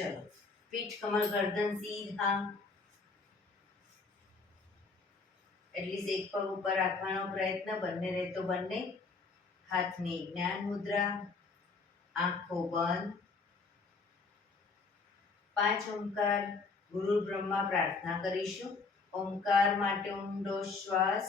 ચલો, પીઠ કમર ગરદન સીધા, એટલીસ્ટ એક પગ ઉપર રાખવાનો પ્રયત્ન, બંને રહે તો બંને. હાથની જ્ઞાન મુદ્રા, આંખો બંધ. 5 ઓમકાર ગુરુ બ્રહ્મા પ્રાર્થના કરીશું. ઓમકાર માટે ઊંડો શ્વાસ.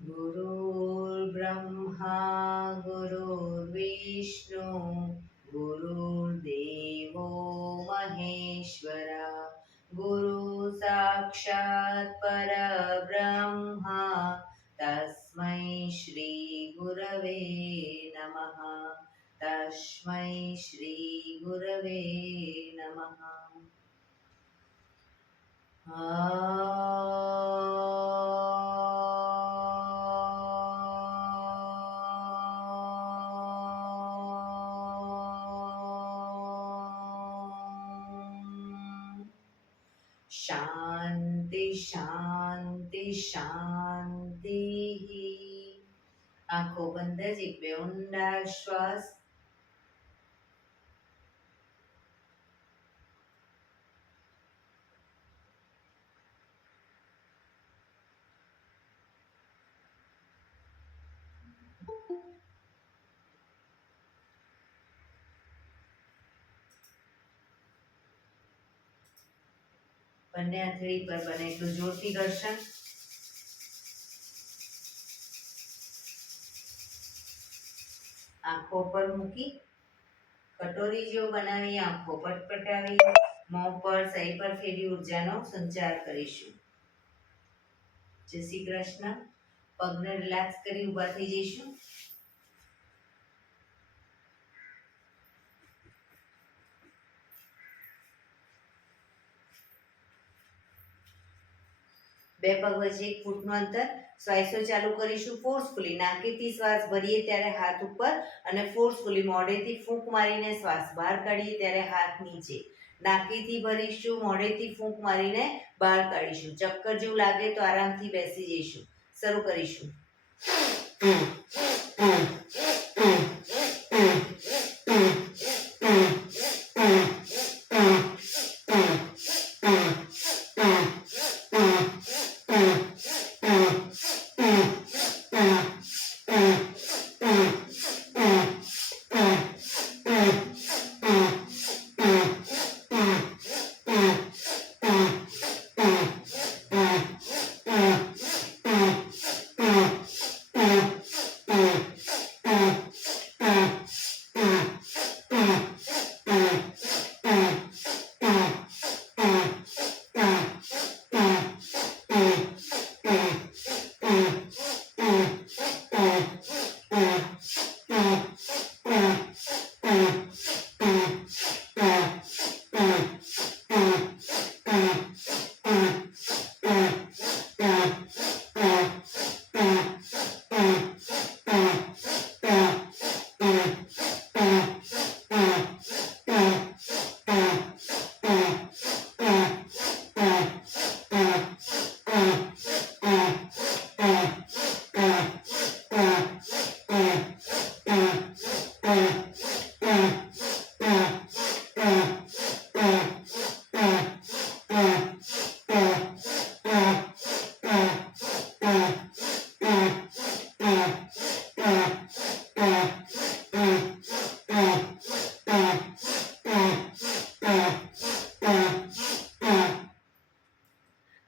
गुरुर्ब्रह्मा गुरुर्विष्णु गुरुर्देवो महेश्वरा गुरु साक्षात् परब्रह्मा तस्मै श्री गुरवे नमः तस्मै श्री गुरवे नमः। शांति शांति शांति। आंखों बंद, जीभे ऊंडा श्वास। બંને હથેળી પર બને એટલું જોરથી ઘર્ષણ. આંખો પર મૂકી કટોરી જેવું બનાવી આંખો પટપટાવી મોં પર સહી પર ફેરી ઉર્જાનો સંચાર કરીશું. જય શ્રી કૃષ્ણ. પગને રિલેક્સ કરી ઊભા થઈ જઈશું. બે પગ વચ્ચે 1 ફૂટનું અંતર. શ્વાસો ચાલુ કરીશું ફોર્સફુલી. નાકેથી શ્વાસ ભરીએ ત્યારે હાથ ઉપર અને ફોર્સફુલી મોઢેથી ફૂંક મારીને શ્વાસ બહાર કાઢીએ ત્યારે હાથ નીચે. નાકેથી ભરીશું, મોઢેથી ફૂંક મારીને બહાર કાઢીશું. ચક્કર જેવું લાગે તો આરામથી બેસી જઈશું. શરૂ કરીશું.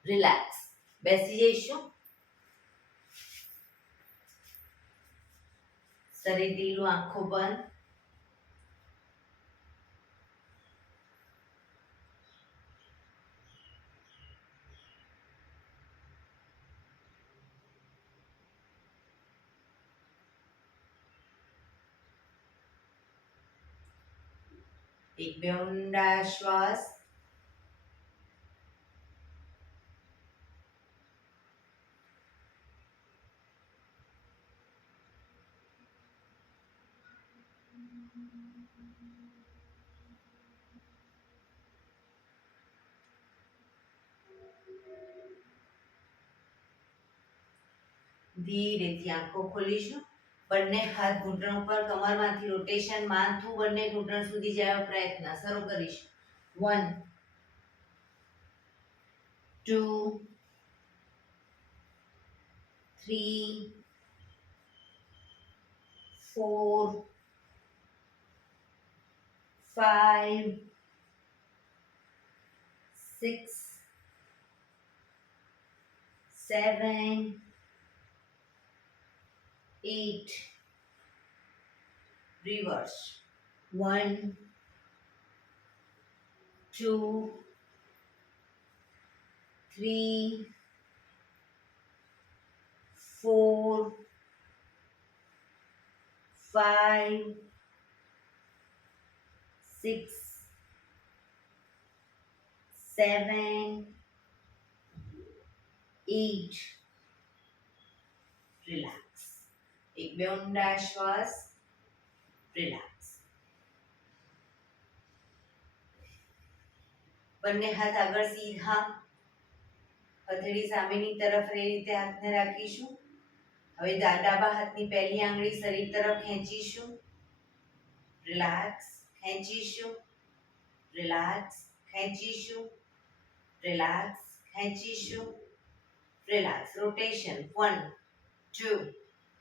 રિલેક્સ. બેસી જઈશું. શરીર ઢીલું, આંખો બંધ. એક બે ઊંડા શ્વાસ. ધીરેથી આંખો ખોલીશું. બંને હાથ ઘૂંટણ ઉપર, કમરમાંથી રોટેશન, માથું બંને ઘૂંટણ સુધી જાય પ્રયત્ન શરૂ કરીશું. 1 2 3 4 5 6 7 8. Reverse. 1 2 3 4 5 6 7 8. રિલેક્સ. એક બે ઊંડા શ્વાસ. રિલેક્સ. બંને હાથ આગળ સીધા, હથેળી સામેની તરફ એ રીતે હાથને રાખીશું. હવે ડાબા હાથની પહેલી આંગળી શરીર તરફ ખેંચીશું. રિલેક્સ. ખેંચીશું. રિલેક્સ. ખેંચીશું. રિલેક્સ. ખેંચીશું. Relax. Rotation. 1 2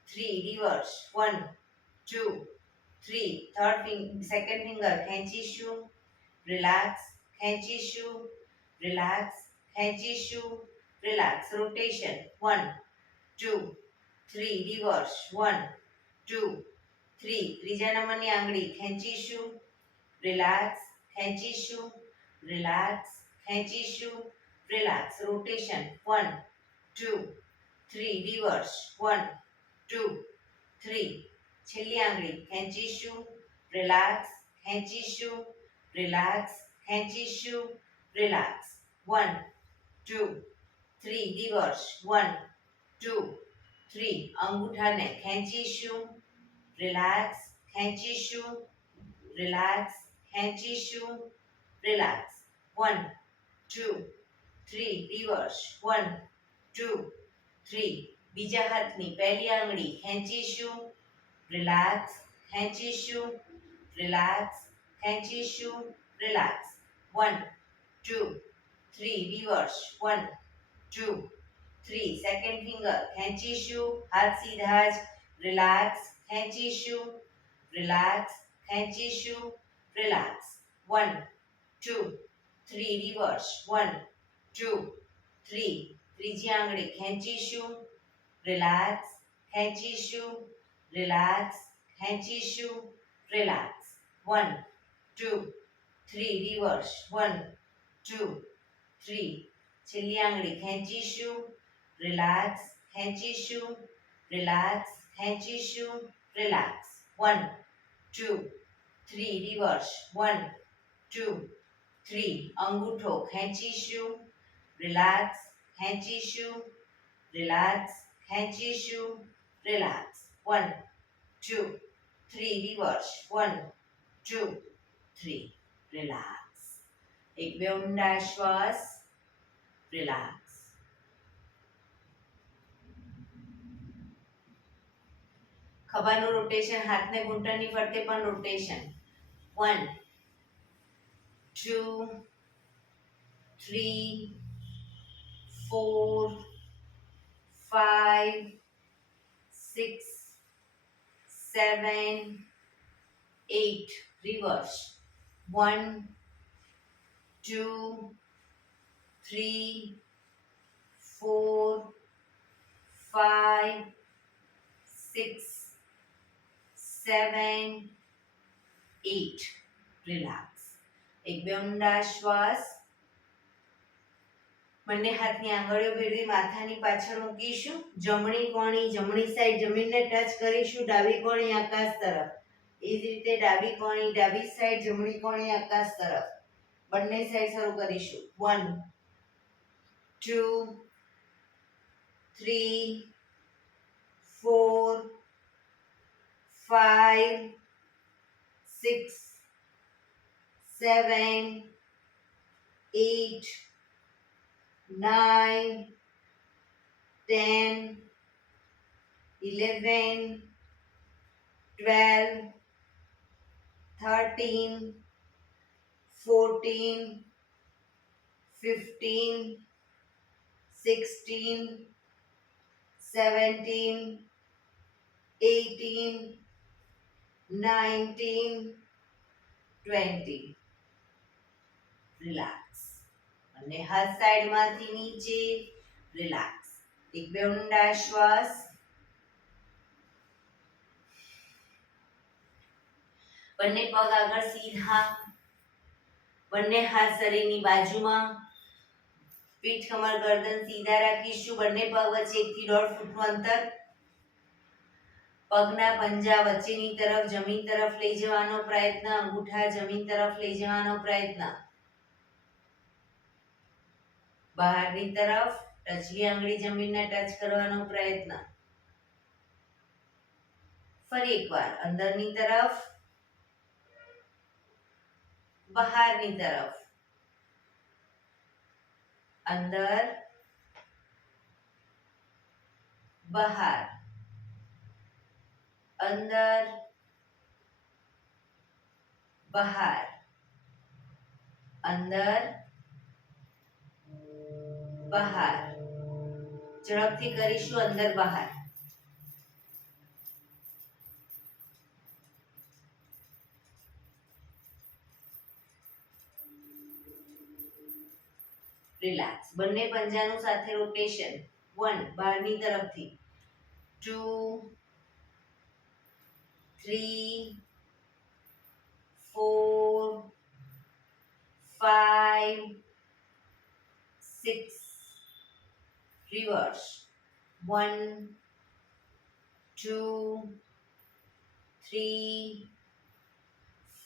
3. Reverse. 1 2 3. Second finger ખેંચીશું. રિલેક્સ. ખેંચીશું. રિલેક્સ. ખેંચીશું. રિલેક્સ. રોટેશન. 1 2 3. રિવર્સ. 1 2 3. ત્રીજા નંબરની આંગળી ખેંચીશું. રિલેક્સ. ખેંચીશું. રિલેક્સ. ખેંચીશું. રિલેક્સ. રોટેશન. 1 2 3. રિવર્સ. 1 2 3. છેલ્લી આંગળી ખેંચીશું. રિલેક્સ. ખેંચીશું. રિલેક્સ. ખેંચીશું. રિલેક્સ. 1 2 3. રિવર્સ. 1 2 3. અંગૂઠાને ખેંચીશું. રિલેક્સ. ખેંચીશું. રિલેક્સ. ખેંચીશું. રિલેક્સ. 1 2 3. રિવર્સ. 1 2 3. બીજા હાથની પહેલી આંગળી ખેંચીશું. રિલેક્સ. ખેંચીશું. રિલેક્સ. ખેંચીશું. રિલેક્સ. 1 2 3. રિવર્સ. 1 2 3. સેકન્ડ ફિંગર ખેંચીશું. હાથ સીધા જ. રિલેક્સ. ખેંચીશું. રિલેક્સ. ખેંચીશું. રિલેક્સ. 1 2 3. રિવર્સ. 1 2 3. ત્રીજી આંગળી ખેંચીશું. રિલેક્સ. ખેંચીશું. રિલેક્સ. ખેંચીશું. રિલેક્સ. 1 2 3. રિવર્સ. 1 2 3. છેલ્લી આંગળી ખેંચીશું. રિલેક્સ. ખેંચીશું. રિલેક્સ. ખેંચીશું. રિલેક્સ. 1 2 3. રિવર્સ. 1 2 3. અંગૂઠો ખેંચીશું. રિલેક્સ. ખેંચીશું. રિલેક્સ. ખેંચીશું. રિલેક્સ. 1 2 3. રિવર્સ. 1 2 3. રિલેક્સ. એક બે ઊંડા શ્વાસ. રિલેક્સ. ખભાનું રોટેશન, હાથને ઘૂંટણની ફરતે પણ રોટેશન. 1 2 3 4 5 6 7 8. Reverse. 1 2 3 4 5 6 7 8 રિલેક્સ. એક બે ઊંડા શ્વાસ. બંને હાથની આંગળીઓ ભેળવી માથાની પાછળ મૂકીશું. જમણી કોણી જમણી સાઈડ જમીનને ટચ કરીશું. ડાબી કોણી આકાશ તરફ. એ જ રીતે ડાબી કોણી ડાબી સાઈડ જમણી કોણી આકાશ તરફ. બંને સાઈડ શરૂ કરીશું. 1 2 3 4 5 6 7 8 9 10 11 12 13 14 15 16 17 18 19 20 રિલેક્સ. અને હાથ સાઈડમાંથી નીચે રિલેક્સ. એક બે ઊંડા શ્વાસ. બંને પગ આગળ સીધા. બંને હાથ શરીરની બાજુમાં. પીઠ કમર ગરદન સીધા રાખીશું. બંને પગ વચ્ચે 1 થી 1.5 ફૂટનું અંતર. પગના પંજા વચ્ચેની તરફ જમીન તરફ લઈ જવાનો પ્રયત્ન. અંગૂઠા જમીન તરફ લઈ જવાનો પ્રયત્ન. બહારની તરફ ટચલી આંગળી જમીનને ટચ કરવાનો પ્રયત્ન. ફરી એકવાર અંદરની તરફ બહારની તરફ. અંદર બહાર. અંદર બહાર. અંદર બહાર. ઝડપથી કરીશું. અંદર બહાર. રિલેક્સ. બંને પંજાનું સાથે રોટેશન. 1 બહારની તરફથી. 2 3 4 5 6 રિવર્સ. 1 2 3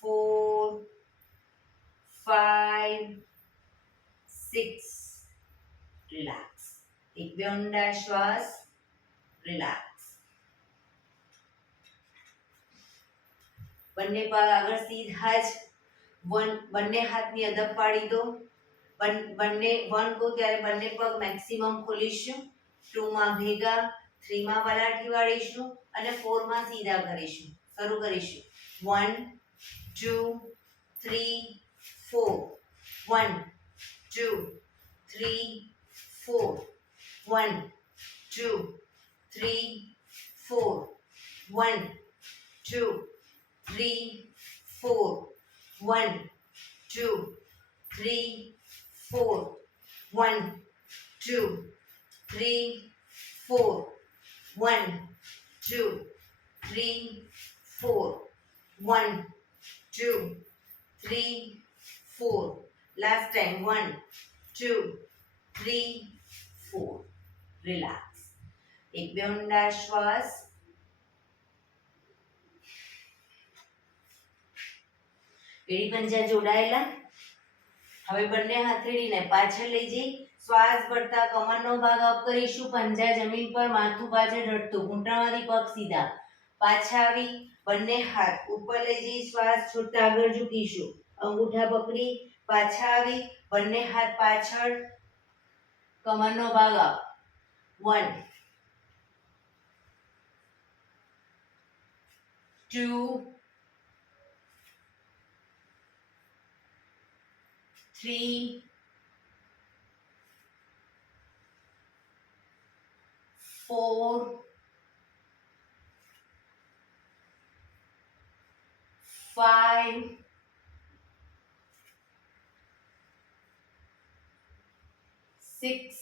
4 5 6 રિલેક્સ. એક બે ઊંડા શ્વાસ. રિલેક્સ. બંને પગ આગળ સીધા જ. બંને હાથની અદબ પાડી દો. બંને 1 કહું ત્યારે બંને પગ મેક્સિમમ ખોલીશું. 2 માં ભેગા. 3 માં પલાઠી વાળીશું અને 4 માં સીધા કરીશું. શરૂ કરીશું. 1 2 3 4 1 2 3 4 1 2 3 4 1 2 3 4 1 2 3 4 1 2 3 4 1 2 3 4 1 2 3 4. Last time. 1 2 3 4. રિલેક્સ. એક બે ઊંડા શ્વાસ. એડી પંજા જોડાયેલા. હવે બંને હથેળીને પાછળ લઈ જઈ શ્વાસ ભરતા કમરનો ભાગ અપ કરીશું. પંજા જમીન પર, માથું પાછળ ઢળતું. ઘૂંટણમાંથી પગ સીધા. પાછા આવી બંને હાથ ઉપર લઈ જઈ શ્વાસ છોડતા આગળ ઝૂકીશું. અંગૂઠા પકડી પાછા આવી બંને હાથ પાછળ. કમરનો ભાગ અપ. 1 2 3 4 5 6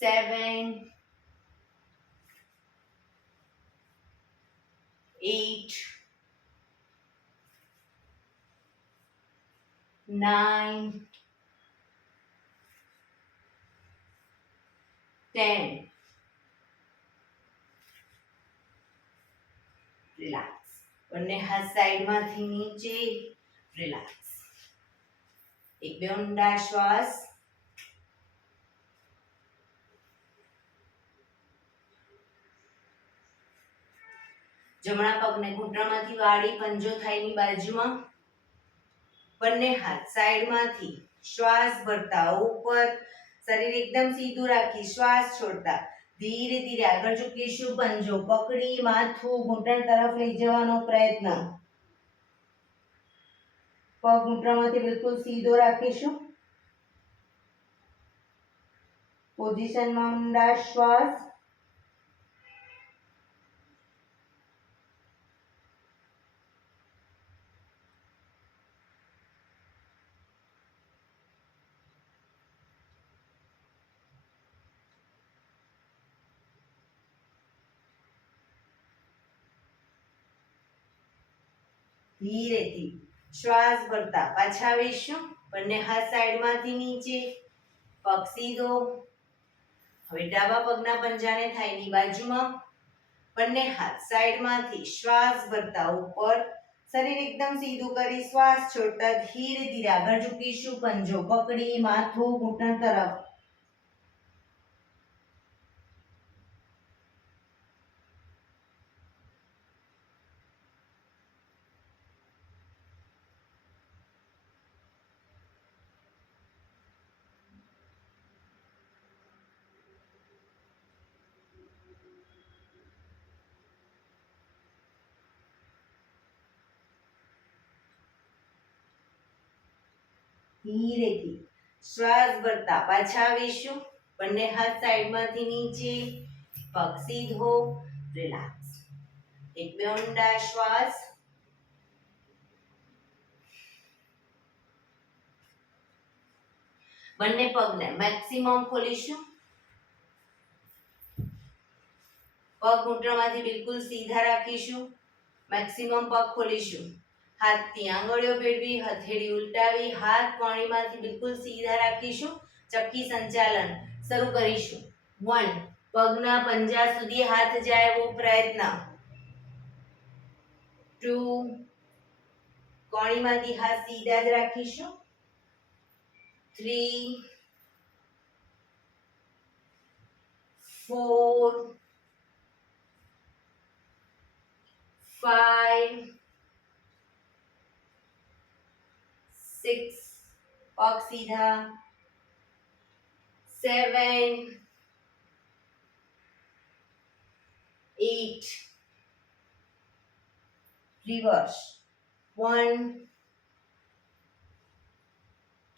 7 8 9 10 રિલેક્સ બંને હાથ સાઈડમાંથી નીચે રિલેક્સ એક બે ઊંડા શ્વાસ જમણા પગને ઘૂંટણમાંથી વાળી પંજો થાઈની બાજુમાં બંને હાથ સાઈડમાંથી શ્વાસ ભરતા ઉપર શરીર એકદમ સીધું રાખી શ્વાસ છોડતા ધીરે ધીરે આગળ ઝૂકીશું પંજો પકડી માથું ઘૂંટણ તરફ લઈ જવાનો પ્રયત્ન પગ ઘૂંટણમાંથી બિલકુલ સીધો રાખીશું પોઝિશનમાં ઊંડા શ્વાસ ધીરેથી શ્વાસ ભરતા પાછા આવીશું બંને હાથ સાઈડમાંથી નીચે પગ સીધો હવે ડાબા પગના પંજાને થાઈની બાજુમાં બંને હાથ સાઈડમાંથી શ્વાસ ભરતા ઉપર શરીર એકદમ સીધું કરી શ્વાસ છોડતા ધીરે ધીરે આગળ ઝૂકીશું પંજો પકડી માથું ઘૂંટણ તરફ ધીરેથી શ્વાસ ભરતા પાછા આવીશું બંને હાથ સાઈડમાંથી નીચે પગ સીધો રિલેક્સ એક બે ઊંડા શ્વાસ બંને પગને મેક્સિમમ ખોલીશું પગ ઘૂંટણમાંથી બિલકુલ સીધા રાખીશું મેક્સિમમ પગ ખોલીશું હાથની આંગળીઓ ભેળવી હથેળી ઉલટાવી હાથ કોણીમાંથી બિલકુલ સીધા રાખીશું ચક્કી સંચાલન શરૂ કરીશું 1 પગના પંજા સુધી હાથ જાય એવો પ્રયત્ન 2 કોણીમાંથી હાથ સીધા જ રાખીશું 3 4 5 6 પગ સીધા 7 8 reverse 1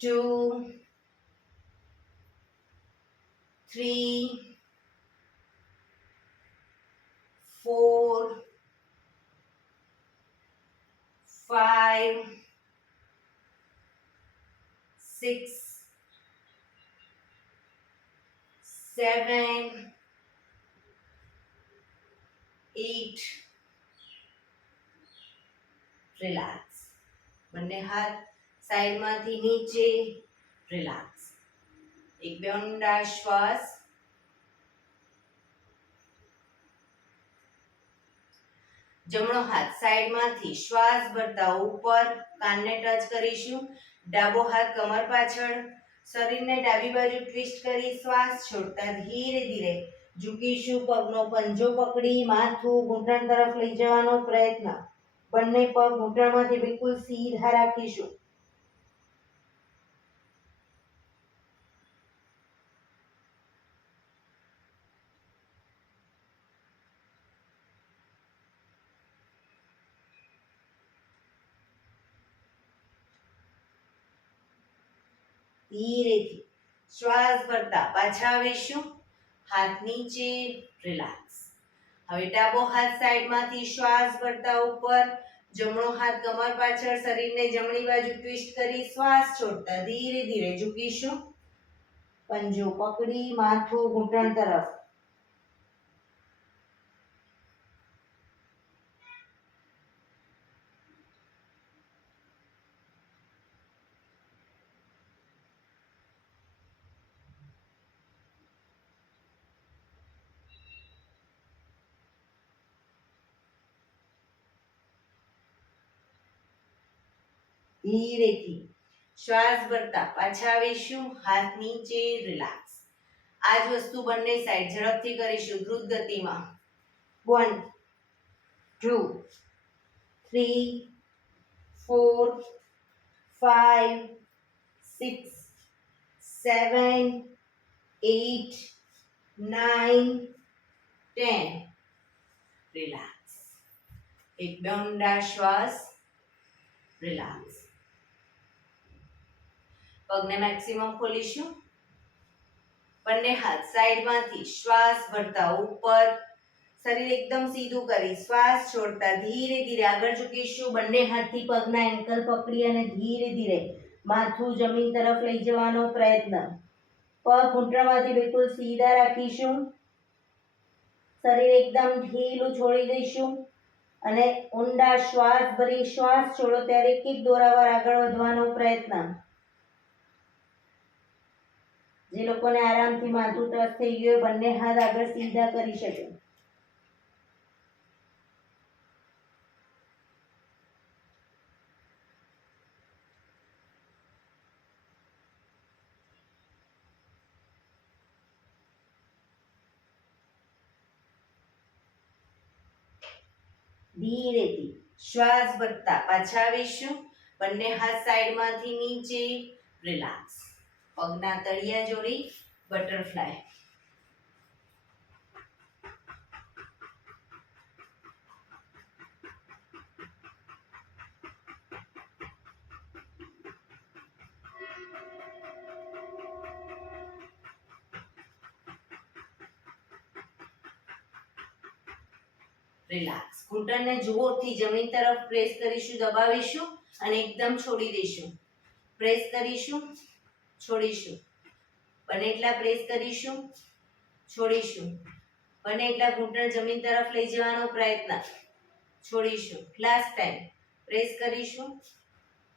2 3 4 5 6 7 8 રિલેક્સ બંને હાથ સાઈડમાંથી નીચે રિલેક્સ એક બે ઊંડા શ્વાસ જમણો હાથ સાઈડમાંથી શ્વાસ ભરતા ઉપર કાનને ટચ કરીશું ડાબો હાથ કમર પાછળ શરીરને ડાબી બાજુ ટ્વિસ્ટ કરી શ્વાસ છોડતા ધીરે ધીરે ઝૂકીશું પગનો પંજો પકડી માથું ઘૂંટણ તરફ લઈ જવાનો પ્રયત્ન બંને પગ ઘૂંટણમાંથી બિલકુલ સીધા રાખીશું ધીરેથી શ્વાસ ભરતા પાછા આવીશું હાથ નીચે રિલેક્સ હવે ડાબો હાથ સાઈડમાંથી શ્વાસ ભરતા ઉપર જમણો હાથ કમર પાછળ શરીરને જમણી બાજુ ટ્વિસ્ટ કરી શ્વાસ છોડતા ધીરે ધીરે ઝૂકીશું પંજો પકડી માથું ઘૂંટણ તરફ. ધીરેથી શ્વાસ ભરતા પાછા આવીશું. હાથ નીચે, રિલેક્સ. આ જ વસ્તુ બંને સાઈડ ઝડપથી કરીશું દ્રુત ગતિમાં. 1 2 3 4 5 6 7 8 9 10. રિલેક્સ. એકદમ ઊંડા શ્વાસ. રિલેક્સ. પગને મેક્સિમમ ખોલીશું. બંને હાથ સાઈડમાંથી શ્વાસ ભરતા ઉપર. શરીર એકદમ સીધું કરી શ્વાસ છોડતા ધીરે ધીરે આગળ ઝૂકીશું. બંને હાથથી પગના એન્કલ પકડી અને ધીરે ધીરે માથું જમીન તરફ લઈ જવાનો પ્રયત્ન. પગ ઘૂંટણમાંથી બિલકુલ સીધા રાખીશું. શરીર એકદમ ઢીલું છોડી દઈશું અને ઊંડા શ્વાસ ભરી શ્વાસ છોડો ત્યારે એક એક દોરાવાર આગળ વધવાનો પ્રયત્ન. જે લોકોને આરામથી માથું ટચ થઈ ગયું બંને હાથ આગળ સીધા કરી શકે. ધીરેથી શ્વાસ ભરતા પાછા આવીશું. બંને હાથ સાઈડમાંથી નીચે. રિલેક્સ. પગના તળિયા જોડી બટરફ્લાય. રિલેક્સ. ઘૂંટણને જોરથી જમીન તરફ પ્રેસ કરીશું, દબાવીશું અને એકદમ છોડી દઈશું. પ્રેસ કરીશું, છોડીશું. બને એટલા પ્રેસ કરીશું, છોડીશું. બને એટલા ઘૂંટણ જમીન તરફ લઈ જવાનો પ્રયત્ન. છોડીશું. લાસ્ટ ટાઈમ પ્રેસ કરીશું,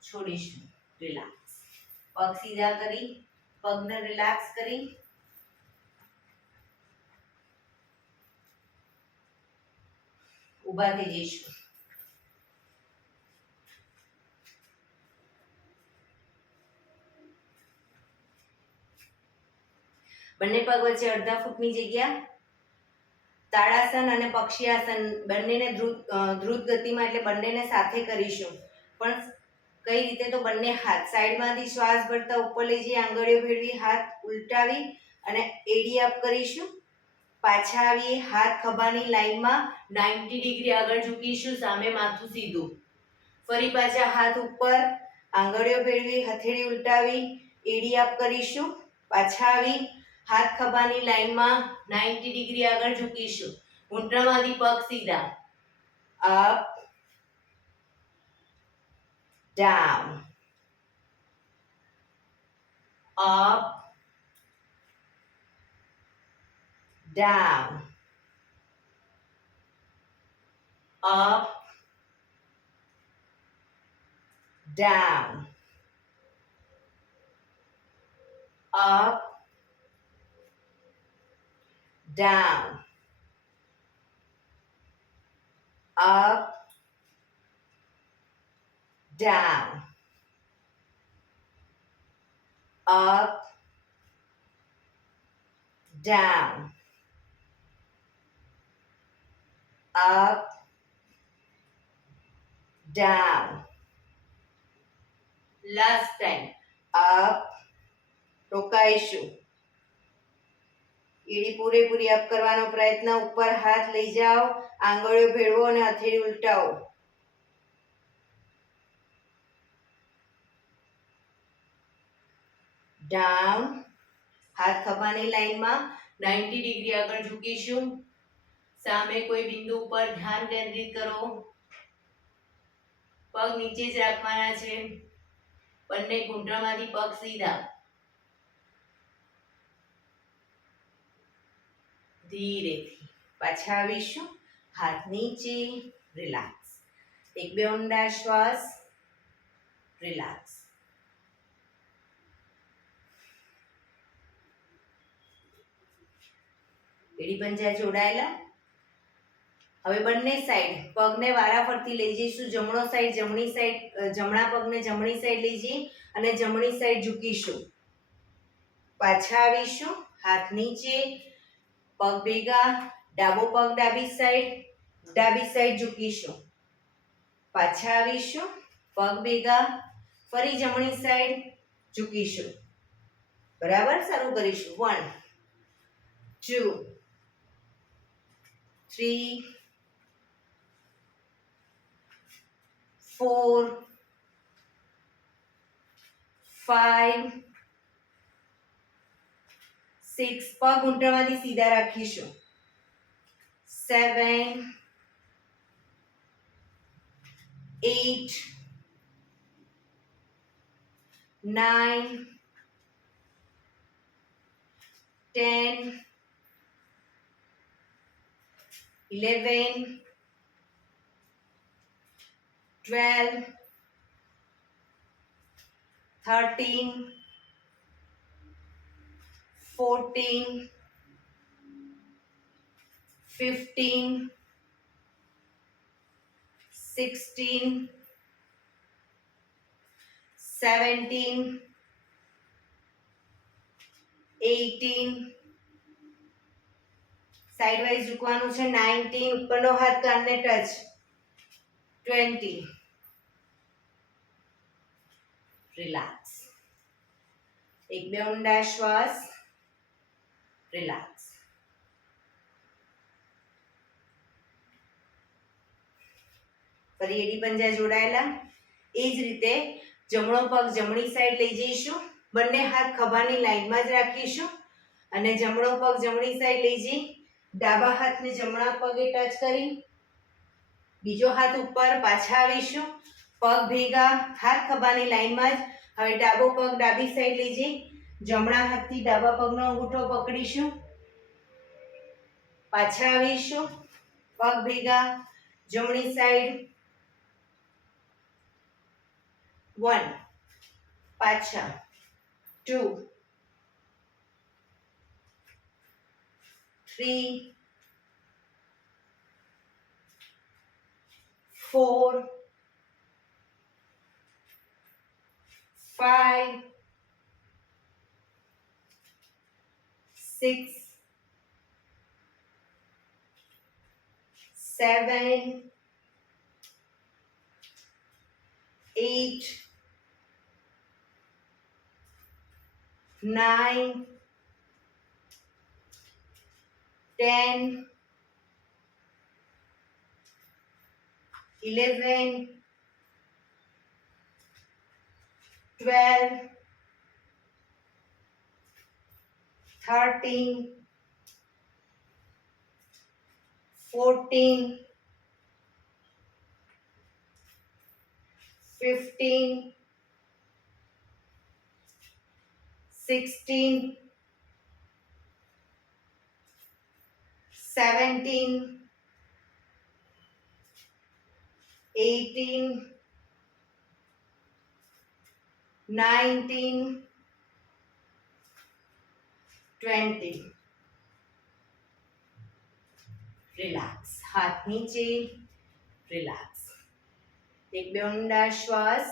છોડીશું. રિલેક્સ. પગ સીધા કરી પગને રિલેક્સ કરી ઊભા થઈ જઈશું. બંને પગ વચ્ચે અડધા ફૂટની જગ્યા. તાળાસન અને પક્ષી આસન બંનેને દ્રુત ગતિમાં એટલે બંનેને સાથે કરીશું. પણ કઈ રીતે તો બંને હાથ સાઈડમાંથી શ્વાસ ભરતા ઉપર લઈ જઈ આંગળીઓ ભેળવી હાથ ઉલટાવી અને એડી અપ કરીશું. પાછા આવીએ. હાથ ખભાની લાઈનમાં 90 ડિગ્રી આગળ ઝૂકીશું. સામે માથું સીધું. ફરી પાછા હાથ ઉપર આંગળીઓ ભેળવી હથેળી ઉલટાવી એડી અપ કરીશું. પાછા આવી હાથ ખભાની લાઈનમાં 90 ડિગ્રી આગળ ઝૂકીશું. ઘૂંટણમાંથી પગ સીધા. Up down, up down, up, down, up, down, up, down, up, down, up, down. Last time. up. રોકાઈશું. એડી પૂરેપૂરી અપ કરવાનો પ્રયત્ન. ઉપર હાથ લઈ જાઓ, આંગળીઓ ભેળવો અને હથેળી ઉલટાવો. ડાઉન. હાથ ખભાની લાઈનમાં 90 ડિગ્રી આગળ ઝૂકીશું. સામે કોઈ બિંદુ ઉપર ધ્યાન કેન્દ્રિત કરો. પગ નીચે જ રાખવાના છે. બંને ઘૂંટણમાંથી પગ સીધા. ધીરેથી. પાછા આવીશું. હાથ નીચે, રિલેક્સ. એક બે ઊંડા શ્વાસ, રિલેક્સ. એડી પંજા જોડાયેલા. હવે બંને સાઈડ પગને વારાફરતી લઈ જઈશું. જમણો સાઈડ જમણી સાઈડ, જમણા પગને જમણી સાઈડ લઈ જઈ અને જમણી સાઈડ ઝૂકીશું. પાછા આવીશું. હાથ નીચે, પગ ભેગા, ડાબો પગ ડાબી સાઈડ ઝૂકીશું. પાછા આવીશું. પગ ભેગા, ફરી જમણી સાઈડ ઝૂકીશું. બરાબર. શરૂ કરીશું. 1 2 3 4 5 6. પગ ઊંટામાંથી સીધા રાખીશું. 7 8 9 10 11 12 13 14 15 16 17 18 સાઈડ વાઇઝ ઝૂકવાનું છે. 19 ઉપરનો હાથ કાનને ટચ. 20 રિલેક્સ. એક બે ઊંડા શ્વાસ, રિલેક્સ. ફરી એડી પંજા જોડાયેલા. એ જ રીતે જમણો પગ જમણી સાઈડ લઈ જઈશું. બંને હાથ ખભાની લાઈનમાં જ રાખીશું અને જમણો પગ જમણી સાઈડ લઈ જઈ ડાબા હાથને જમણા પગે ટચ કરી બીજો હાથ ઉપર. પાછા આવીશું. પગ ભેગા, હાથ ખભાની લાઈનમાં જ. હવે ડાબો પગ ડાબી સાઈડ લઈ જઈ જમણા હાથથી ડાબા પગનો અંગૂઠો પકડીશું. પાછા આવીશું. પગ ભેગા, જમણી સાઈડ. 1 પાછા 2 3 4 5 6 7 8 9 10 11 12 13 14 15 16 17 18 19 20 રિલેક્સ. હાથ નીચે, રિલેક્સ. એક બે ઊંડા શ્વાસ.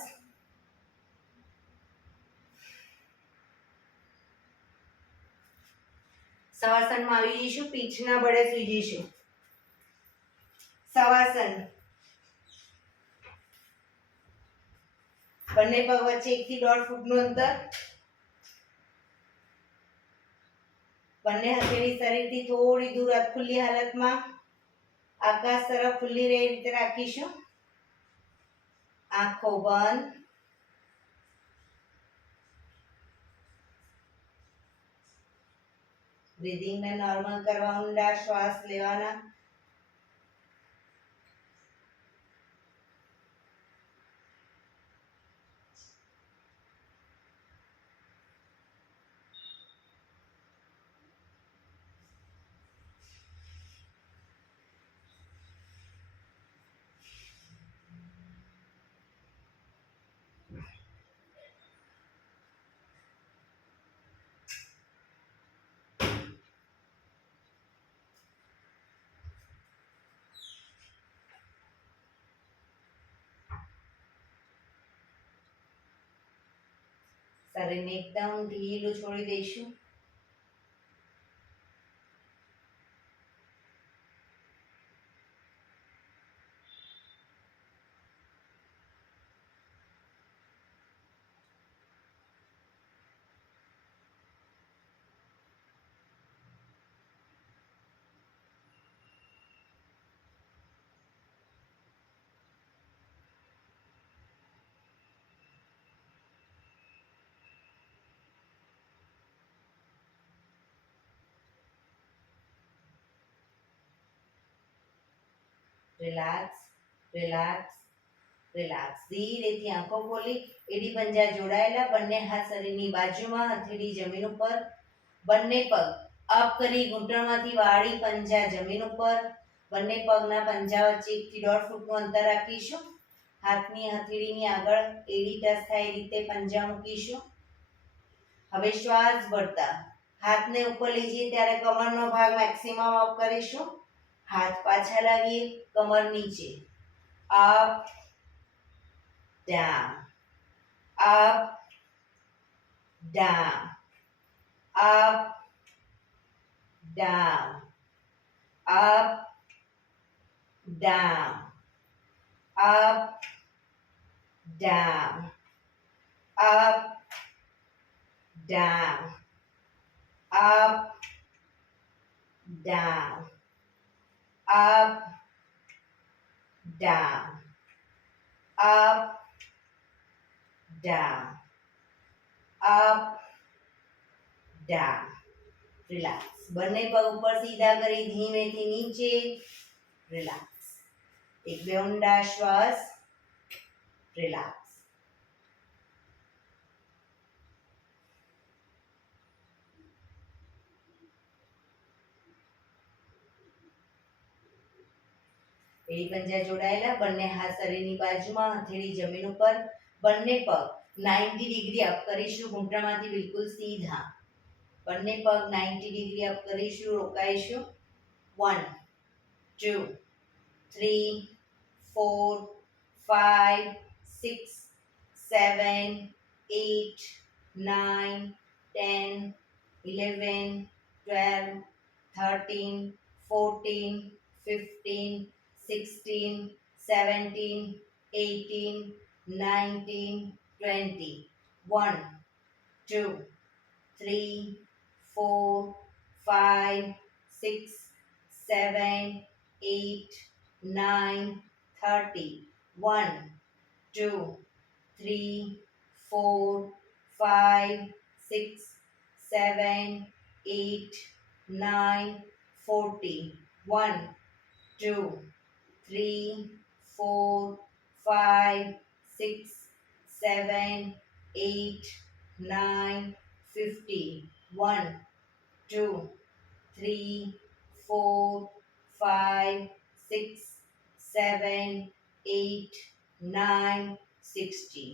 સવાસનમાં આવી જઈશું. પીઠના બળે સૂઈ જઈશું. સવાસન. બંને પગ વચ્ચે 1 થી 1.5 ફૂટનું અંતર. બંને હથેળી શરીરથી થોડી દૂર ખુલ્લી હાલતમાં આકાશ તરફ ખુલ્લી રહે એ રીતે રાખીશું. આંખો બંધ. બ્રીધિંગને નોર્મલ કરવા ઊંડા શ્વાસ લેવાના. શરીરને એકદમ ઢીલું છોડી દઈશું. Relax, relax, relax. ધીરેથી આંખો ખોલી, એડી પંજા જોડાયેલા, બંને હાથ શરીરની બાજુમાં, હથેળી જમીન ઉપર, બંને પગ અપ કરી ઘૂંટણમાંથી વાળી, પંજા જમીન ઉપર, બંને પગના પંજા વચ્ચે 1 થી 1.5 ફૂટનું અંતર રાખીશું. હાથની હથેળીની આગળ એડી ટચ થાય એ રીતે પંજા મૂકીશું. હવે શ્વાસ ભરતા હાથને ઉપર લઈ જઈએ ત્યારે કમરનો ભાગ મેક્સિમમ અપ કરીશું. હાથ પાછા લાવીએ, કમર નીચે, up down, up down, up down, up down, up down, up down, up down, up down, up down, up down. Relax. બંને પગ ઉપર સીધા કરી ધીમેથી નીચે. રિલેક્સ. એક બે ઊંડા શ્વાસ. રિલેક્સ. એડી પંજા જોડાયેલા, બંને હાથ શરીરની બાજુમાં, હથેળી જમીન ઉપર, બંને પગ 90 ડિગ્રી અપ કરીશું, ઘૂંટણમાંથી બિલકુલ સીધા. બંને પગ 90 ડિગ્રી અપ કરીશું, રોકાઈશું. 1 2 3 4 5 6 7 8 9 10 11 12 13 14 15 16 17 18 19 20. 1 2 3 4 5 6 7 8 9 30. 1 2 3 4 5 6 7 8 9 40. 1 2 3 4 5 6 7 8 9 50. 1 2 3 4 5 6 7 8 9 60.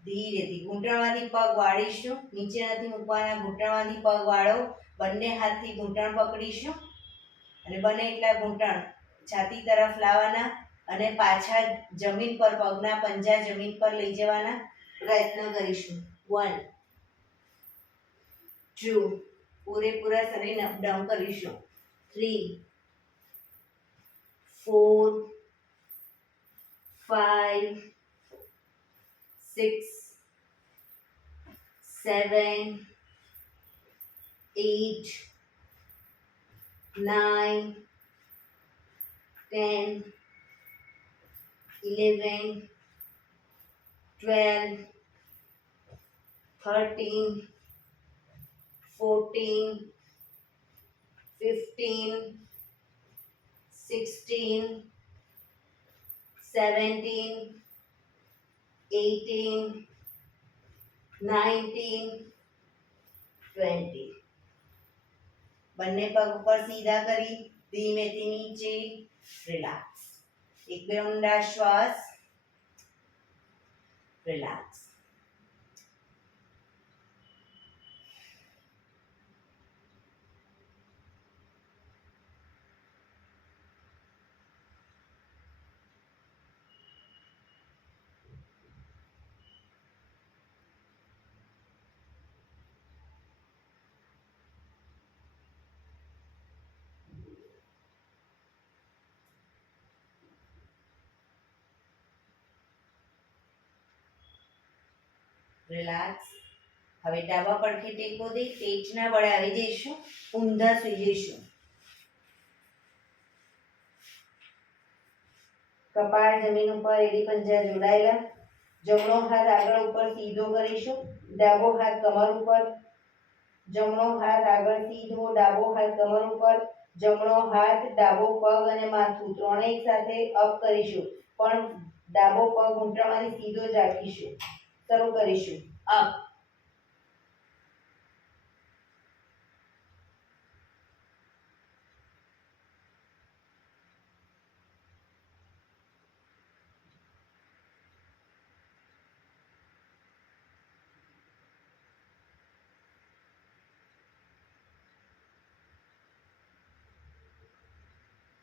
ધીરેથી ઘૂંટણમાંથી પગ વાળીશું, નીચે નથી મૂકવાના, ઘૂંટણમાંથી પગ વાળો, બંને હાથથી ઘૂંટણ પકડીશું અને બને એટલા ઘૂંટણ છાતી તરફ લાવવાના અને પાછા જમીન પર, પગના પંજા જમીન પર લઈ જવાના પ્રયત્ન કરીશું. 1 2 પૂરેપૂરા શરીરને અપ ડાઉન કરીશું. 3 4 5 6 7 8 9 10 11 12 13 14 15 16 17 18 19 20. બંને પગ ઉપર સીધા કરી ધીમેથી નીચે. રિલેક્સ. એક બે ઊંડા શ્વાસ. રિલેક્સ. રિલેક્સ. હવે ડાબા પડખે ટેકો દઈ પેટના બળે આવી જઈશું, ઊંધા સુઈ જઈશું. કપાળ જમીન ઉપર, એડી પંજા જોડાયેલા. જમણો હાથ આગળ ઉપર સીધો કરીશું, ડાબો હાથ કમર ઉપર. જમણો હાથ આગળ સીધો, ડાબો હાથ કમર ઉપર. જમણો હાથ, ડાબો પગ અને માથું ત્રણેય એક સાથે અપ કરીશું, પણ ડાબો પગ ઘૂંટણમાંથી સીધો જ રાખીશું. શરૂ કરીશું. અપ.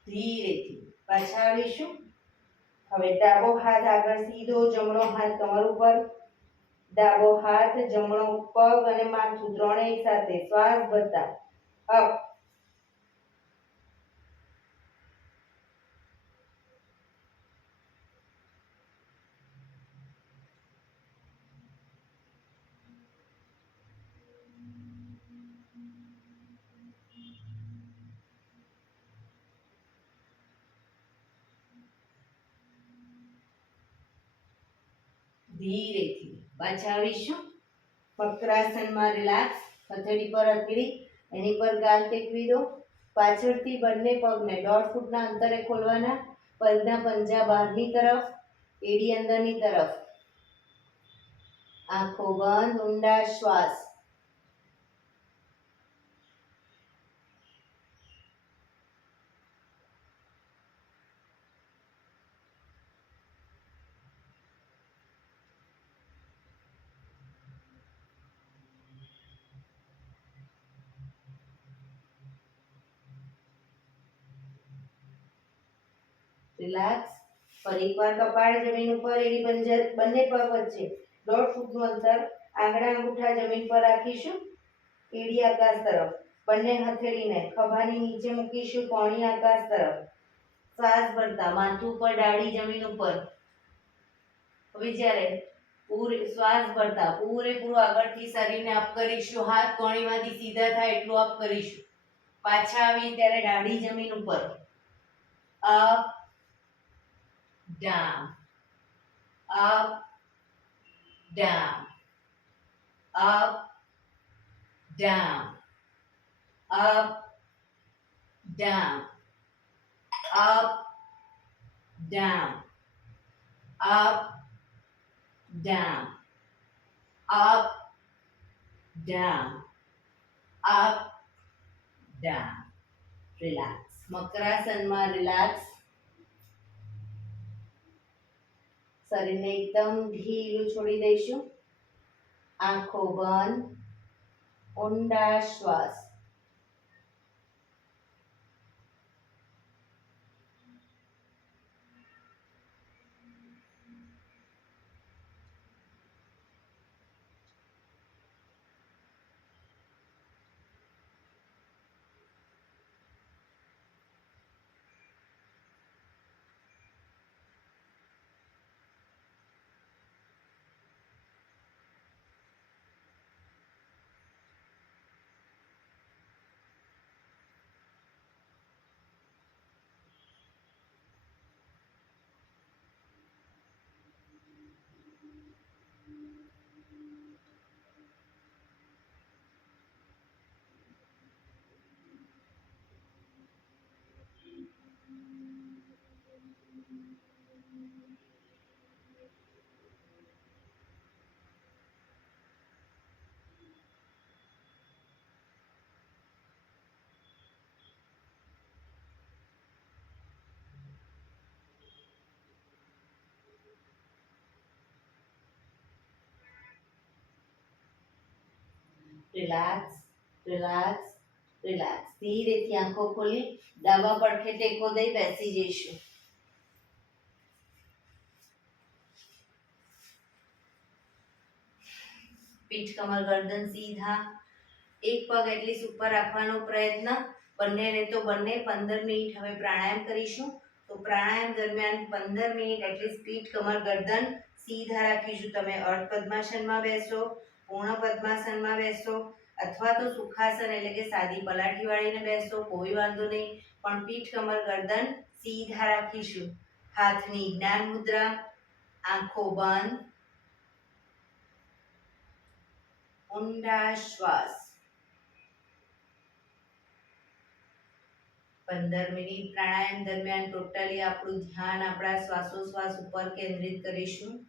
ધીરેથી પાછા આવીશું. હવે ડાબો હાથ આગળ સીધો, જમણો હાથ કમર ઉપર. ડાબો હાથ, જમણો પગ અને માથું ત્રણેય એક સાથે શ્વાસ ભરતા અપ. ધીરેથી પાછા આવીશું. વક્રાસનમાં રિલેક્સ. હથેળી પર હથેળી, એની પર ગાલ ટેકવી દો. પાછળથી બંને પગને 1.5 ફૂટના અંતરે ખોલવાના. પગના પંજા બહારની તરફ, એડી અંદરની તરફ. આંખો બંધ, ઊંડા શ્વાસ. રિલેક્સ. ફરી એકવાર કપાળ જમીન ઉપર, એડી પંજા બંને પગ વચ્ચે 1.5 ફૂટનું અંતર. આંગળા અંગૂઠા જમીન પર રાખીશું, એડી આકાશ તરફ. બંને હથેળીને ખભાની નીચે મૂકીશું, કોણી આકાશ તરફ. શ્વાસ ભરતા માથું ઉપર, દાઢી જમીન ઉપર. હવે જ્યારે શ્વાસ ભરતા પૂરેપૂરું આગળથી શરીરને અપ કરીશું. હાથ કોણીમાંથી સીધા થાય એટલું અપ કરીશું. પાછા આવી ત્યારે દાઢી જમીન ઉપર. Up, down, up, down, up, down, up, down, up, down, up, down, up, down, up, down. Relax. મકરાસનમાં રિલેક્સ. શરીરને એકદમ ઢીલું છોડી દઈશું. આંખો બંધ, ઊંડા શ્વાસ. Relax, relax, relax. ધીરેથી આંખો ખોલી ડાબા પડખે ટેકો દઈ બેસી જઈશું. પીઠ કમર ગરદન સીધા. એક પગ એટલીસ્ટ ઉપર રાખવાનો પ્રયત્ન. બંનેને તો બંને 15 મિનિટ હવે પ્રાણાયામ કરીશું. તો પ્રાણાયામ દરમિયાન 15 મિનિટ એટલીસ્ટ પીઠ કમર ગરદન સીધા રાખીશું. તમે અર્ધ પદ્માસનમાં બેસો, પૂર્ણ પદ્માસનમાં બેસો, અથવા તો સુખાસન એટલે કે સાદી પલાઠી વાળીને બેસો, કોઈ વાંધો નહીં. પણ પીઠ કમર ગરદન સીધા રાખીશું. હાથની જ્ઞાન મુદ્રા, આંખો બંધ, ઊંડા શ્વાસ. 15 મિનિટ પ્રાણાયામ દરમિયાન ટોટલી આપણું ધ્યાન આપણા શ્વાસોશ્વાસ ઉપર કેન્દ્રિત કરીશું.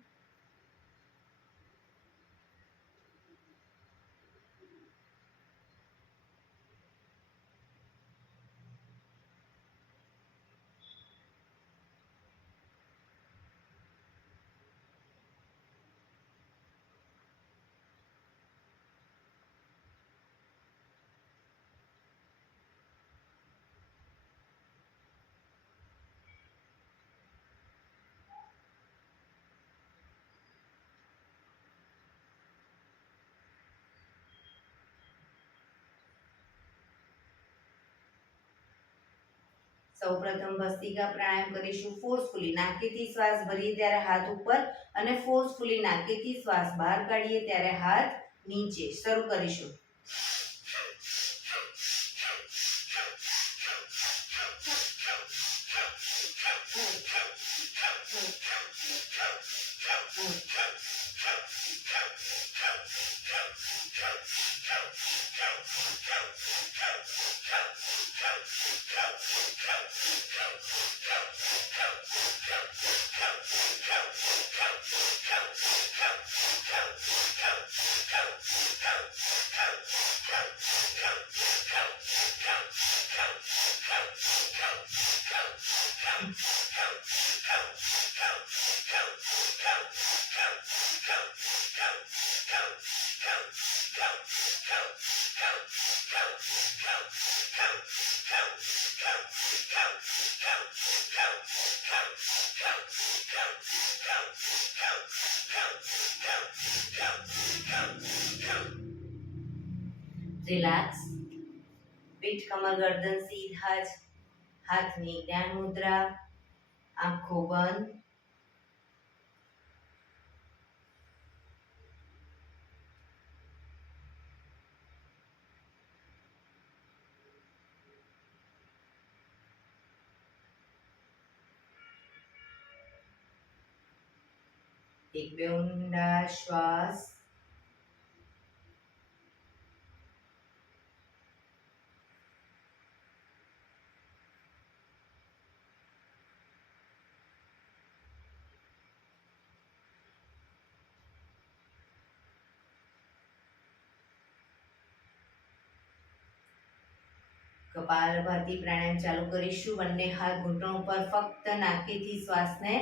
સૌપ્રથમ ભસ્ત્રિકા પ્રાણાયામ કરીશું. ફોર્સફુલી નાકેથી શ્વાસ ભરીએ ત્યારે હાથ ઉપર અને ફોર્સફુલી નાકેથી શ્વાસ બહાર કાઢીએ ત્યારે હાથ નીચે. શરૂ કરીશું. રિલેક્સ. પીઠ કમર ગરદન સીધા જ. હાથની જ્ઞાન મુદ્રા, આંખો બંધ. એક બે ઊંડા શ્વાસ. કપાલભાતિ પ્રાણાયામ ચાલુ કરીશું. બંને હાથ ઘૂંટણ ઉપર, ફક્ત નાકેથી શ્વાસને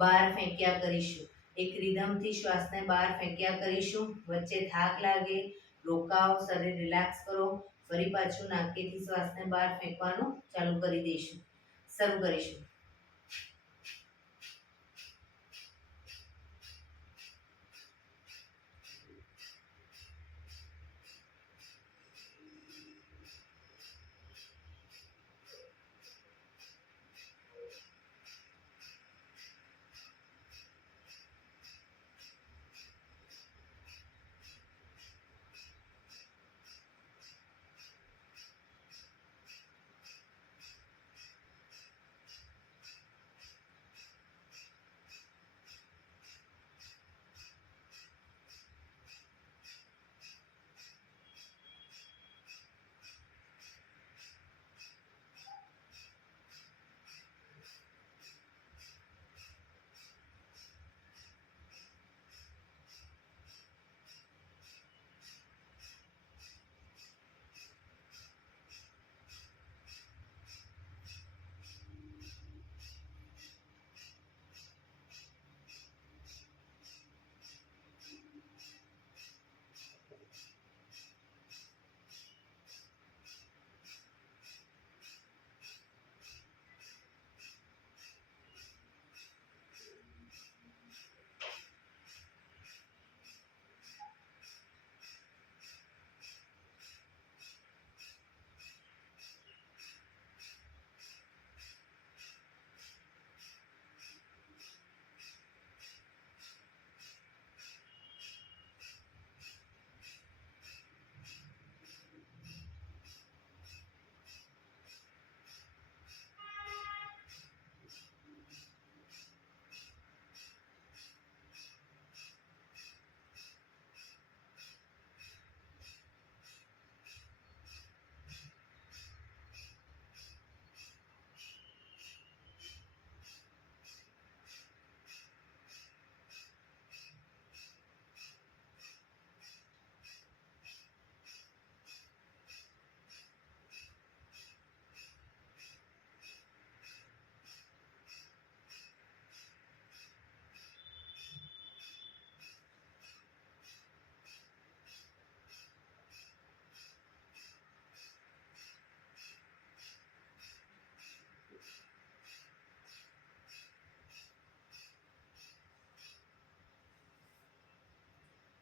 બહાર ફેંક્યા કરીશું. એક રિધમથી શ્વાસને બહાર ફેંક્યા કરીશું. વચ્ચે થાક લાગે, રોકાઓ, શરીર રિલેક્સ કરો. ફરી પાછું નાકેથી શ્વાસને બહાર ફેંકવાનું ચાલુ કરી દઈશું. શરૂ કરીશું.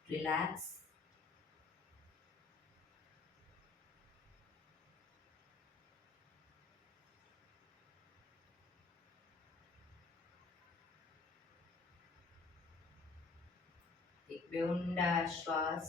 relax. એક બે ઊંડા શ્વાસ.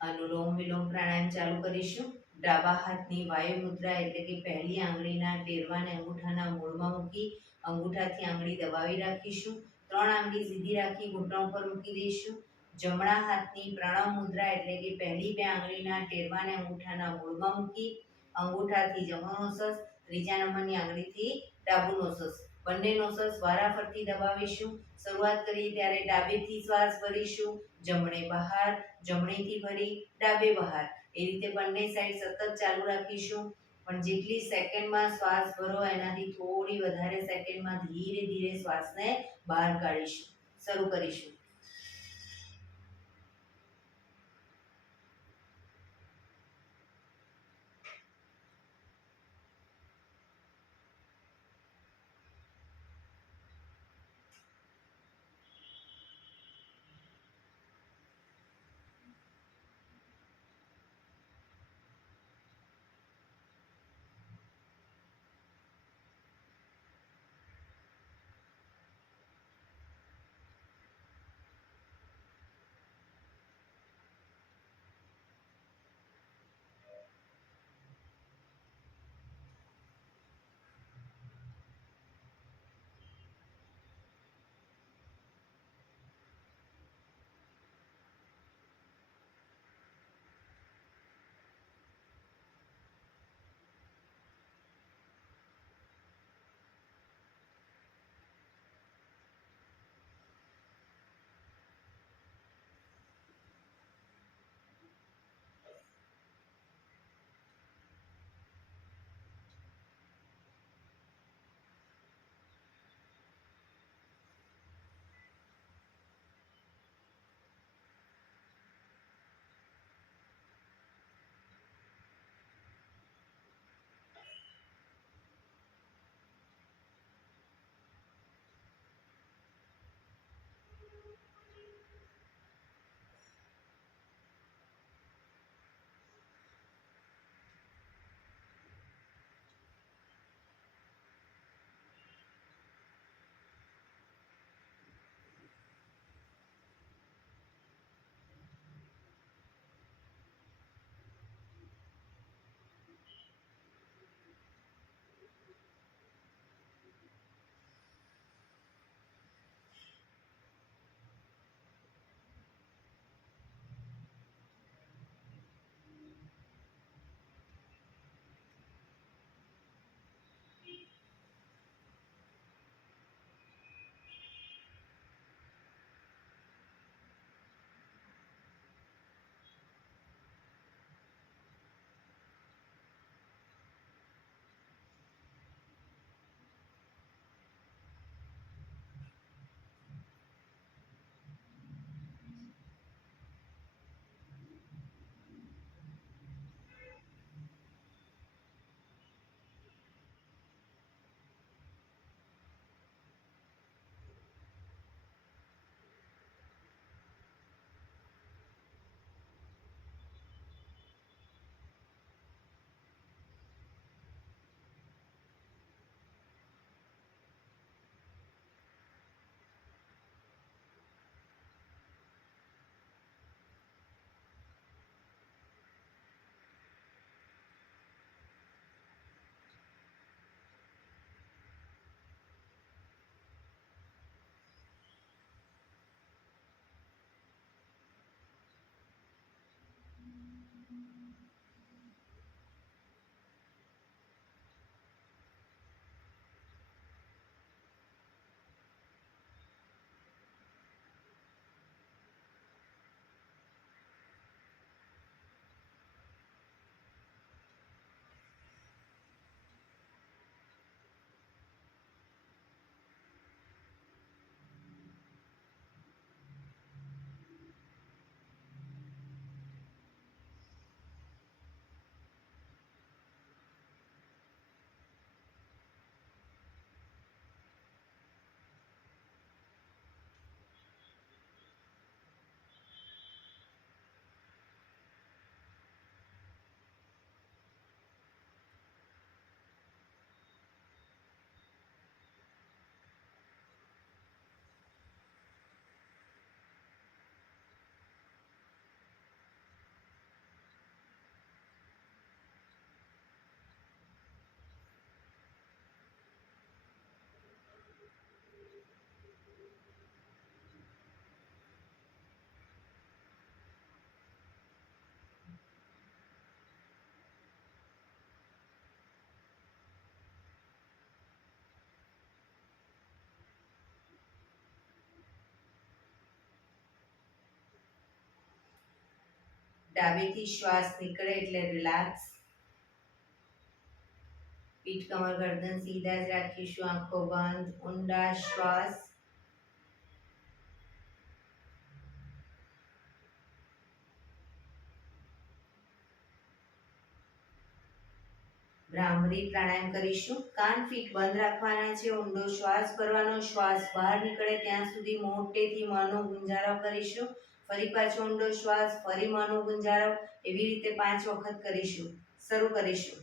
અનુલોમ વિલોમ પ્રાણાયામ ચાલુ કરીશું. ડાબા હાથની વાયુ મુદ્રા એટલે કે પહેલી આંગળીના ટેરવાને અંગૂઠાના મૂળમાં મૂકી અંગૂઠાથી આંગળી દબાવી રાખીશું. 3 આંગળી સીધી રાખી ઘૂંટણ પર મૂકી દઈશું. જમણા હાથની પ્રણવ મુદ્રા એટલે કે પહેલી 2 આંગળીના ટેરવાને અંગૂઠાના મૂળમાં મૂકી અંગૂઠાથી જમણો નોસસ, ત્રીજા નંબરની આંગળીથી ડાબુ નોસસ, બંને નોસસ વારાફરતી દબાવીશું. શરૂઆત કરીએ ત્યારે ડાબેથી શ્વાસ ભરીશું, જમણે બહાર, જમણેથી ભરી ડાબે બહાર. એ રીતે બંને સાઈડ સતત ચાલુ રાખીશું. પણ જેટલી સેકન્ડમાં શ્વાસ ભરો એનાથી થોડી વધારે સેકન્ડમાં ધીરે ધીરે શ્વાસને બહાર કાઢીશું. શરૂ કરીશું. ડાબેથી શ્વાસ નીકળે એટલે રિલેક્સ. પીઠ કમર ગરદન સીધા જ રાખીશું. આંખો બંધ. ઊંડા શ્વાસ. ભ્રામરી પ્રાણાયામ કરીશું. કાન ફીટ બંધ રાખવાના છે. ઊંડો શ્વાસ ભરવાનો. શ્વાસ બહાર નીકળે ત્યાં સુધી મોટેથી મોંનો ગુંજારો કરીશું. ફરી પાછો ઊંડો શ્વાસ. ફરી મોંનો ગુંજારો. એવી રીતે 5 વખત કરીશું. શરૂ કરીશું.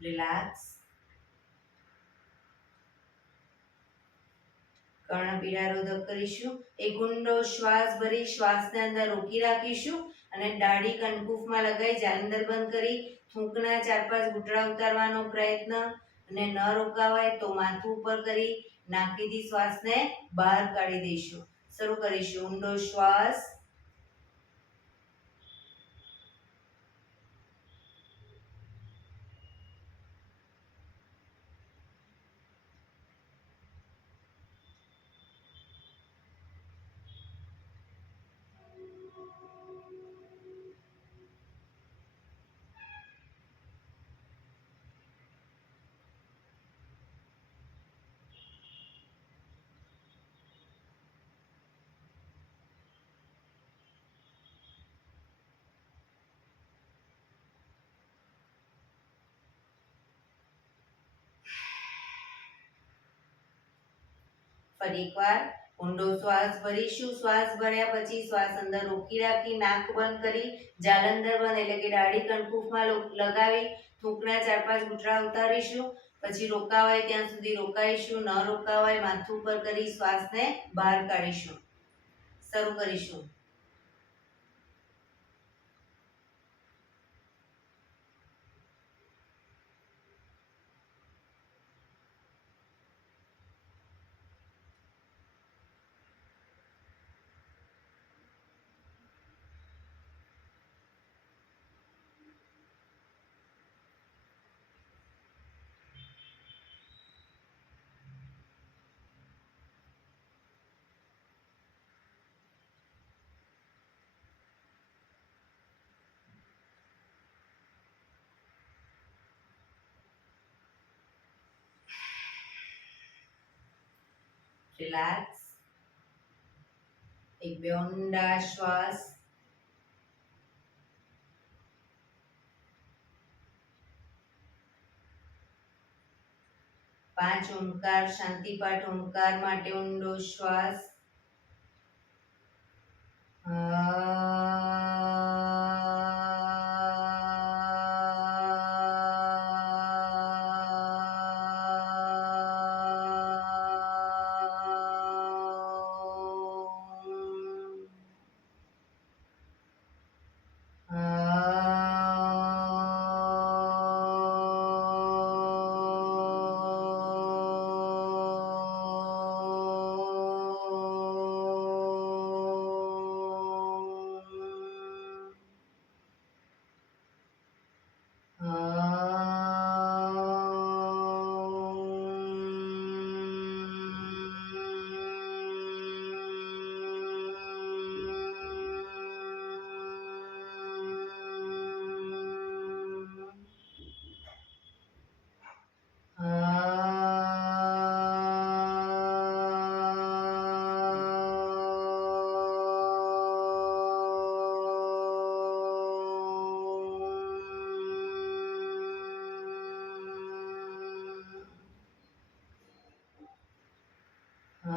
રિલેક્સ. કર્ણપીડારોધક કરીશું. એક ઊંડો શ્વાસ ભરી શ્વાસને અંદર રોકી રાખીશું અને દાઢી કનકુફમાં લગાવી જાલંધર બંધ કરી થૂંકના 4-5 ઘૂંટડા ઉતારવાનો પ્રયત્ન અને ન રોકાવાય તો માથું ઉપર કરી નાકીથી શ્વાસને બહાર કાઢી દઈશું. શરૂ કરીશું. ઊંડો શ્વાસ. ફરી એકવાર ઊંડો શ્વાસ ભરીશું. શ્વાસ ભર્યા પછી શ્વાસ અંદર રોકી રાખી નાક બંધ કરી જાલંધર બંધ એટલે કે દાઢી કનકુફમાં લગાવી થૂંકના 4-5 ઘૂંટડા ઉતારીશું. પછી રોકાવાય ત્યાં સુધી રોકાઈશું. ન રોકાવાય માથું ઉપર કરી શ્વાસને બહાર કાઢીશું. શરૂ કરીશું. રિલેક્સ. એક બે ઊંડા શ્વાસ. 5 ઓમકાર શાંતિપાઠ ઓમકાર માટે ઊંડો શ્વાસ. શાંતિ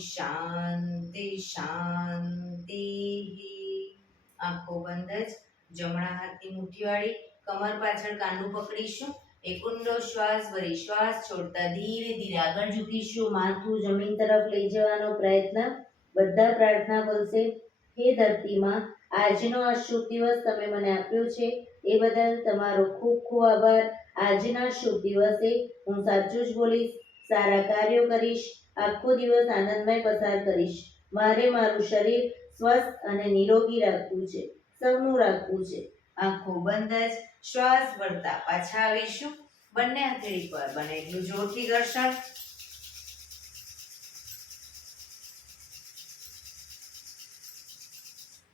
શાંતિ શાંતિ. આંખો બંધ જ. જમણા હાથની મુઠ્ઠીવાળી કમર પાછળ કાંડું પકડીશું. એક ઊંડો શ્વાસ ભરી શ્વાસ છોડતા ધીરે ધીરે આગળ ઝૂકીશું. માથું જમીન તરફ લઈ જવાનો પ્રયત્ન. બધા પ્રાર્થના કરશે. હે ધરતીમાં, આજનો આ શુભ દિવસ તમે મને આપ્યો છે એ બદલ તમારો ખૂબ ખૂબ આભાર. આજના શુભ દિવસે હું સાચું જ બોલીશ, સારા કાર્યો કરીશ, આખો દિવસ આનંદમય પસાર કરીશ. મારે મારું શરીર સ્વસ્થ અને નિરોગી રાખવું છે, સૌનું રાખવું છે. આંખો બંધ જ. શ્વાસ ભરતા પાછા આવીશું. બંને હથેળી પર બને એટલું જોરથી ઘર્ષણ.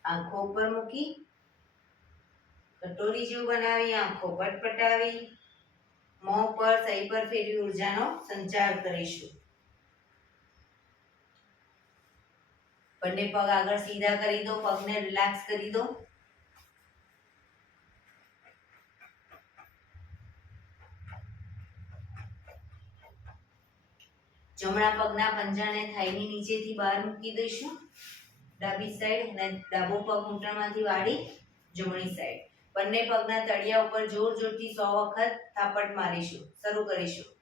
આંખો ઉપર મૂકી કટોરી જેવું બનાવી આંખો પટપટાવી મોં પર સહી પર ફેરવી ઉર્જાનો સંચાર કરીશું. બંને પગ આગળ સીધા કરી દો, પગને રિલેક્સ કરી દો. જમણા પગના પંજાને થાઈની નીચેથી બહાર મૂકી દઈશું. ડાબી સાઈડ અને ડાબો પગ ઘૂંટણમાંથી વાળી જમણી સાઈડ. બંને પગના તળિયા ઉપર જોર જોરથી 100 વખત થાપટ મારીશું. શરૂ કરીશું.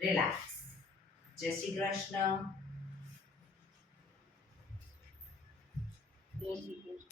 રિલેક્સ. જય શ્રી કૃષ્ણ. જય શ્રી કૃષ્ણ.